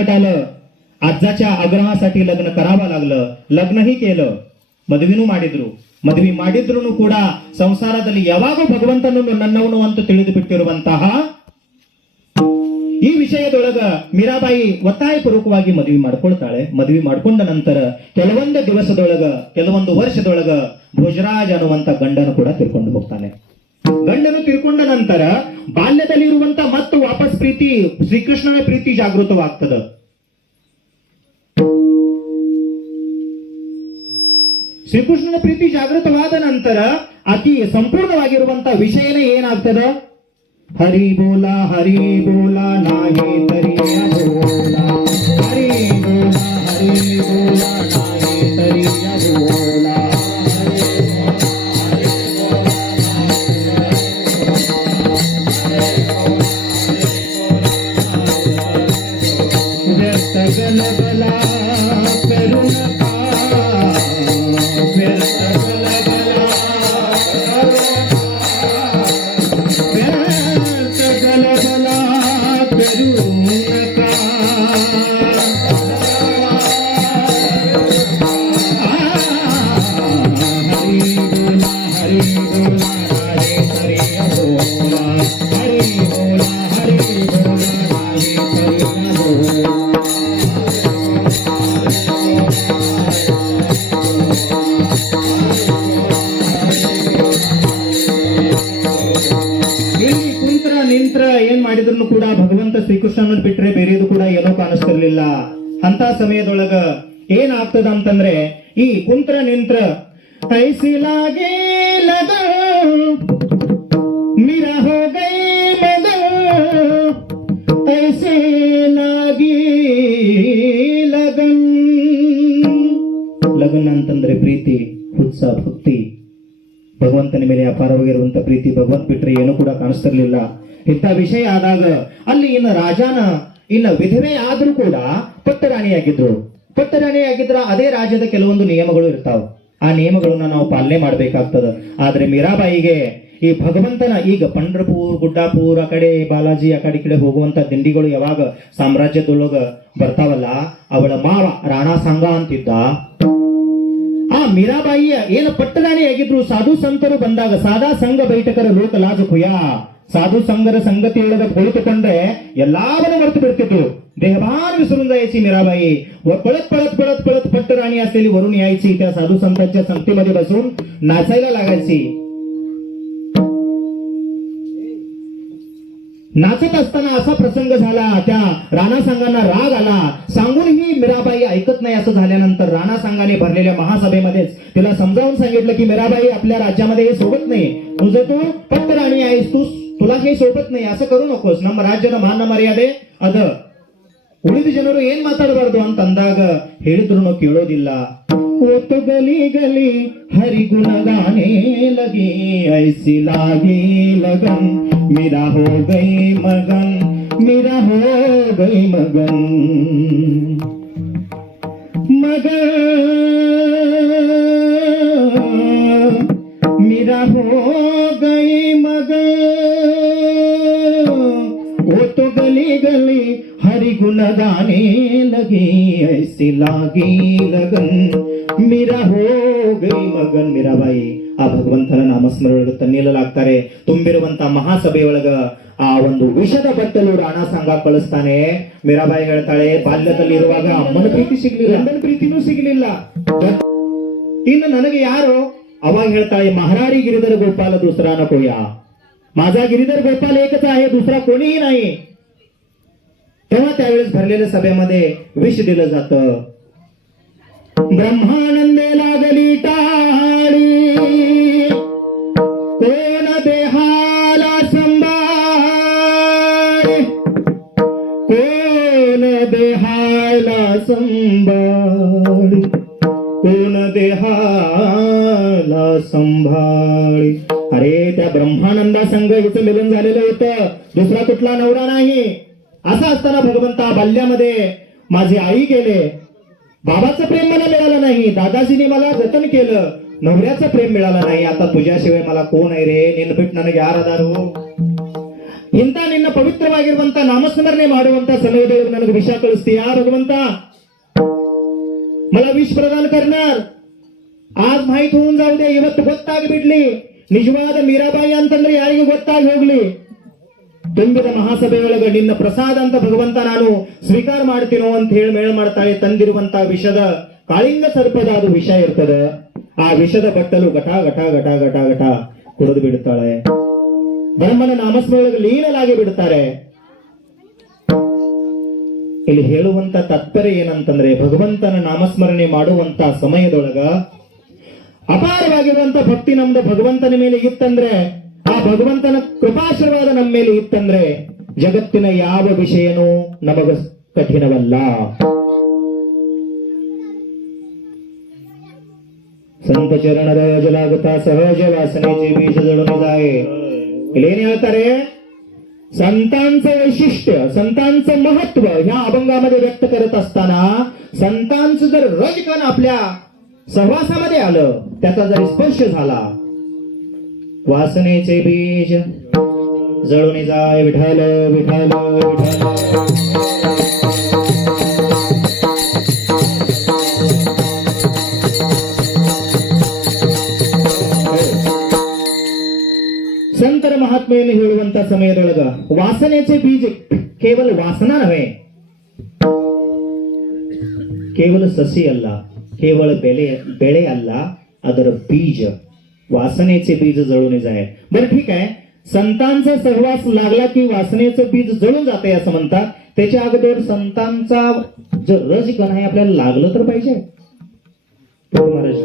आलं आजाच्या ಆಗ್ರಹಾसाठी ಲಗ್ನ करावं लागलं. ಲಗ್ನही केलं. ಮದುವೆನೂ ಮಾಡಿದ್ರು ಮದುವೆ ಮಾಡಿದ್ರು ಕೂಡ ಸಂಸಾರದಲ್ಲಿ ಯಾವಾಗ ಭಗವಂತನನ್ನು ನನ್ನವನು ಅಂತ ತಿಳಿದು ಬಿಟ್ಟಿರುವಂತಹ ಈ ವಿಷಯದೊಳಗ ಮೀರಾಬಾಯಿ ಒತ್ತಾಯಪೂರ್ವಕವಾಗಿ ಮದುವೆ ಮಾಡ್ಕೊಳ್ತಾಳೆ. ಮದುವೆ ಮಾಡ್ಕೊಂಡ ನಂತರ ಕೆಲವೊಂದು ದಿವಸದೊಳಗ, ಕೆಲವೊಂದು ವರ್ಷದೊಳಗ ಭುಜರಾಜ್ ಅನ್ನುವಂತ ಗಂಡನು ಕೂಡ ತಿಳ್ಕೊಂಡು ಹೋಗ್ತಾನೆ. ಗಂಡನು ತಿರ್ಕೊಂಡ ನಂತರ ಬಾಲ್ಯದಲ್ಲಿ ಇರುವಂತ ಮತ್ತು ವಾಪಸ್ ಪ್ರೀತಿ, ಶ್ರೀಕೃಷ್ಣನ ಪ್ರೀತಿ ಜಾಗೃತವಾಗ್ತದ. ಶ್ರೀಕೃಷ್ಣನ ಪ್ರೀತಿ ಜಾಗೃತವಾದ ನಂತರ ಅತಿ ಸಂಪೂರ್ಣವಾಗಿರುವಂತ ವಿಷಯನೇ ಏನಾಗ್ತದ? ಹರಿ ಬೋಲ ಹರಿ ಬೋಲ, ನಾಯಿ ನಿಂತ್ರ ಏನ್ ಮಾಡಿದ್ರು ಕೂಡ ಭಗವಂತ ಶ್ರೀಕೃಷ್ಣನ ಬಿಟ್ರೆ ಬೇರೆದು ಕೂಡ ಏನೋ ಕಾಣಿಸ್ತಿರ್ಲಿಲ್ಲ. ಅಂತ ಸಮಯದೊಳಗ ಏನ್ ಆಗ್ತದ ಅಂತಂದ್ರೆ ಈ ಕುಂತ್ರ ನಿಂತ್ರ ಐಸಿಲಾಗೆ ಲಗ ಲಗನ್ ಅಂತಂದ್ರೆ ಪ್ರೀತಿ ಉತ್ಸಾಹ ಭಕ್ತಿ. ಭಗವಂತನ ಮೇಲೆ ಅಪಾರವಾಗಿರುವಂತ ಪ್ರೀತಿ ಭಗವಂತ ಬಿಟ್ರೆ ಏನು ಕೂಡ ಕಾಣಿಸ್ತಿರ್ಲಿಲ್ಲ. ಇಂಥ ವಿಷಯ ಆದಾಗ ಅಲ್ಲಿ ಇನ್ನು ರಾಜನ, ಇನ್ನು ವಿಧವೆ ಆದ್ರೂ ಕೂಡ ಪಟ್ಟರಾಣಿಯಾಗಿದ್ರು. ಪಟ್ಟರಾಣಿಯಾಗಿದ್ರ ಅದೇ ರಾಜ್ಯದ ಕೆಲವೊಂದು ನಿಯಮಗಳು ಇರ್ತಾವ. ಆ ನಿಯಮಗಳನ್ನ ನಾವು ಪಾಲನೆ ಮಾಡ್ಬೇಕಾಗ್ತದ. ಆದ್ರೆ ಮೀರಾಬಾಯಿಗೆ ಈ ಭಗವಂತನ ಈಗ ಪಂಡ್ರಪುರ್, ಗುಡ್ಡಾಪುರ್ ಆ ಕಡೆ ಬಾಲಾಜಿ ಆ ಕಡೆ ಕಡೆ ಹೋಗುವಂತ ದಿಂಡಿಗಳು ಯಾವಾಗ ಸಾಮ್ರಾಜ್ಯದೊಳಗ ಬರ್ತಾವಲ್ಲ, ಅವಳ ಮಾವ ರಾಣಾ ಸಂಘ ಅಂತಿದ್ದ ಆ ಮೀರಾಬಾಯಿಯ ಏನು ಪಟ್ಟರಾಣಿ ಆಗಿದ್ರು ಸಾಧು ಸಂತರು ಬಂದಾಗ ಸಾದಾ ಸಂಘ ಬೈಠಕರ ಲೋಕ ಲಾಜ ಕುಯ ಸಾಧು ಸಂಘರ ಸಂಗತಿಯೊಳಗ ಕುಳಿತುಕೊಂಡ್ರೆ ಎಲ್ಲಾವನ್ನು ಮರೆತು ಬಿಡ್ತಿದ್ರು देहभान विसरून जायची मीराबाई व पळत पळत पळत पळत पट्टराणी असलेली वरून यायची त्या साधू संतांच्या संगतीमध्ये बसून नाचायला लागायची नाचत असताना असा प्रसंग झाला त्या राणा संघांना राग आला सांगूनही मीराबाई ऐकत नाही असं झाल्यानंतर राणा संघाने भरलेल्या महासभेमध्येच तिला समजावून सांगितलं की मीराबाई आपल्या राज्यामध्ये हे सोबत नाही तुझं तू फक्त राणी आहेस तू तुला हे सोबत नाही असं ಕರು ನಕೋಸ್ ನಮ್ಮ ರಾಜ್ಯದ ಮಾನ ಮರ್ಯಾದೆ ಅದ ಉಳಿದ ಜನರು ಏನ್ ಮಾತಾಡಬಾರ್ದು ಅಂತ ಅಂದಾಗ ಹೇಳಿದ್ರು ಕೇಳೋದಿಲ್ಲ एक गली गली हरि गुण गाने लगी ऐसी लागी लगन मेरा हो गई मगन मेरा हो गई मगन मगन मेरा हो गई मगन वो तो गली गली हरि गुण गाने लगे ऐसी लागी लगन मेरा हो गई ಮಗನ್ ಮೀರಾಬಾಯಿ ಆ ಭಗವಂತನ ನಾಮಸ್ಮರಣೆ ತನ್ನಿಲಾಗ್ತಾರೆ ತುಂಬಿರುವಂತ ಮಹಾಸಭೆಯೊಳಗ ಆ ಒಂದು ವಿಷದ ಬಟ್ಟಲು ರಾಣಾ ಸಂಘ ಕಳಿಸ್ತಾನೆ ಮೀರಾಬಾಯಿ ಹೇಳ್ತಾಳೆ ಬಾಲ್ಯದಲ್ಲಿ ಇರುವಾಗ ಅಮ್ಮನ ಪ್ರೀತಿ ಸಿಗ್ಲಿಲ್ಲ ಗಂಡನ ಪ್ರೀತಿನೂ ಸಿಗ್ಲಿಲ್ಲ ಇನ್ನು ನನಗೆ ಯಾರು ಅವಾಗ ಹೇಳ್ತಾಳೆ महारारी गिरीधर गोपाल दुसरा नको या माझा गिरीधर गोपाल एकच आहे दुसरा कोणीही नाही तेव्हा त्यावेळेस भरलेल्या सभेमध्ये विष दिलं जातं ब्रह्मानंदे. लागली टाळी. कोण देहाला संभाळ? कोण देहाला संभाळ? कोण देहाला संभाळी? अरे त्या ब्रह्मानंदा संघ हिचं मिलन झालेलं होतं. दुसरा कुठला नवरा नाही. असा असताना भगवंता बाल्यामध्ये माझी आई गेले. बाबाचं प्रेम नाही दादाजीने मला जतन केलं नवऱ्याचं प्रेम मिळालं नाही आता तुझ्याशिवाय मला कोण आहे रे ನಿನ್ನ ಬಿಟ್ಟು ನನಗೆ ಯಾರದಾರು ಇಂಥ ನಿನ್ನ ಪವಿತ್ರವಾಗಿರುವಂತ ನಾಮಸ್ಮರಣೆ ಮಾಡುವಂತ ಸಮಯದೊಳಗೆ ನನಗೆ ವಿಷ ಕಳಿಸ್ತೀಯಾ भगवंता मला विष प्रदान करणार आज माहित होऊन जाऊ दे ಇವತ್ತು ಗೊತ್ತಾಗಿ ಬಿಡ್ಲಿ ನಿಜವಾದ ಮೀರಾಬಾಯಿ ಅಂತಂದ್ರೆ ಯಾರಿಗೂ ಗೊತ್ತಾಗಿ ಹೋಗ್ಲಿ ತುಂಬಿದ ಮಹಾಸಭೆಯೊಳಗೆ ನಿನ್ನ ಪ್ರಸಾದ ಅಂತ ಭಗವಂತ ನಾನು ಸ್ವೀಕಾರ ಮಾಡ್ತೀನೋ ಅಂತ ಹೇಳಿ ಮೇಳ ಮಾಡ್ತಾಳೆ ತಂದಿರುವಂತ ವಿಷದ ಕಾಳಿಂಗ ಸರ್ಪದ ಅದು ವಿಷ ಇರ್ತದೆ, ಆ ವಿಷದ ಬಟ್ಟಲು ಘಟ ಘಟ ಘಟ ಘಟ ಘಟ ಕುಡಿದು ಬಿಡುತ್ತಾಳೆ. ಬ್ರಹ್ಮನ ನಾಮಸ್ಮರಣ ಲೀನಲಾಗಿ ಬಿಡುತ್ತಾರೆ. ಇಲ್ಲಿ ಹೇಳುವಂತ ತಾತ್ಪರ್ಯ ಏನಂತಂದ್ರೆ, ಭಗವಂತನ ನಾಮಸ್ಮರಣೆ ಮಾಡುವಂತ ಸಮಯದೊಳಗ ಅಪಾರವಾಗಿರುವಂತ ಭಕ್ತಿ ನಮ್ದು ಭಗವಂತನ ಮೇಲೆ ಇತ್ತಂದ್ರೆ, ಆ ಭಗವಂತನ ಕೃಪಾಶೀರ್ವಾದ ನಮ್ಮ ಮೇಲೆ ಇತ್ತಂದ್ರೆ, ಜಗತ್ತಿನ ಯಾವ ವಿಷಯನೂ ನಮಗ ಕಠಿಣವಲ್ಲ. संत चरण लागता सहज वासनेचे बीज जडून जाय. लेणे संतांचं वैशिष्ट्य संतांचं महत्त्व ह्या अभंगामध्ये व्यक्त करत असताना संतांचं जर रजकण आपल्या सहवासामध्ये आलं त्याचा जर स्पर्श झाला वासनेचे बीज जळून जाय विठाल विठाल विठाल ಊರಲ್ಲಿ ಹೇಳುವಂತ ಸಮಯದೊಳಗ ವಾಸನೆಚೆ ಬೀಜ ಕೇವಲ ವಾಸನ ನವೇ. ಕೇವಲ ಸಸಿ ಅಲ್ಲ ಕೇವळ ಬೆಲೆ ಬೆಳೆ ಅಲ್ಲ ಅದರ बीज वासनेचे बीज जळून आहे बरं ठीक आहे संतांचा सहवास लागला की वासनेचं बीज जळून जाते असं म्हणतात त्याच्या अगोदर संतांचा जो रस आहे आपल्याला लागलं तर पाहिजे महाराज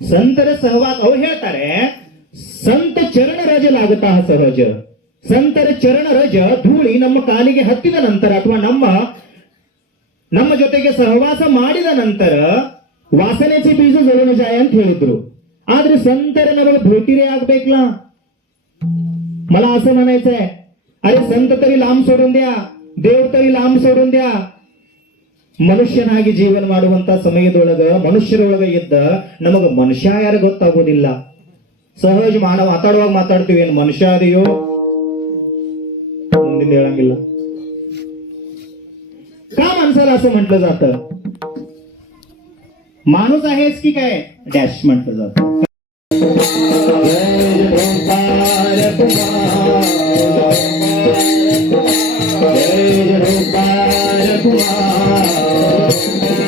ಸಂತರ ಸಹವಾಸ ಅವ್ರು ಹೇಳ್ತಾರೆ, ಸಂತ ಚರಣ ರಜ ಲಾಗುತ್ತಾ ಸಹಜ. ಸಂತರ ಚರಣ ರಜ ಧೂಳಿ ನಮ್ಮ ಕಾಲಿಗೆ ಹತ್ತಿದ ನಂತರ ಅಥವಾ ನಮ್ಮ ನಮ್ಮ ಜೊತೆಗೆ ಸಹವಾಸ ಮಾಡಿದ ನಂತರ ವಾಸನೆಚೆ ಬೀಜ ಜಾಯ ಅಂತ ಹೇಳಿದ್ರು. ಆದ್ರೆ ಸಂತರ ನಮಗೆ ಭೇಟಿರೇ ಆಗ್ಬೇಕಲ್ಲ मला असं म्हणायचंय अरे ಸಂತ तरी लांब सोडून द्या देव तरी लांब द्या ಮನುಷ್ಯನಾಗಿ ಜೀವನ ಮಾಡುವಂತ ಸಮಯದೊಳಗ ಮನುಷ್ಯರೊಳಗ ಇದ್ದ ನಮಗ ಮನುಷ್ಯ ಯಾರು ಗೊತ್ತಾಗೋದಿಲ್ಲ ಸಹಜ ಮಾನವ ಮಾತಾಡುವಾಗ ಮಾತಾಡ್ತೀವಿ ಏನ್ ಮನುಷ್ಯ ಅದೆಯೋ ಮುಂದಿಂದ ಹೇಳಂಗಿಲ್ಲ का माणसाला असं म्हटलं जातं माणूस आहेस की काय डॅश म्हटलं जातं Kumar Kumar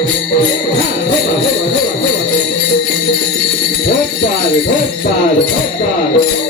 Top five, top five, top five.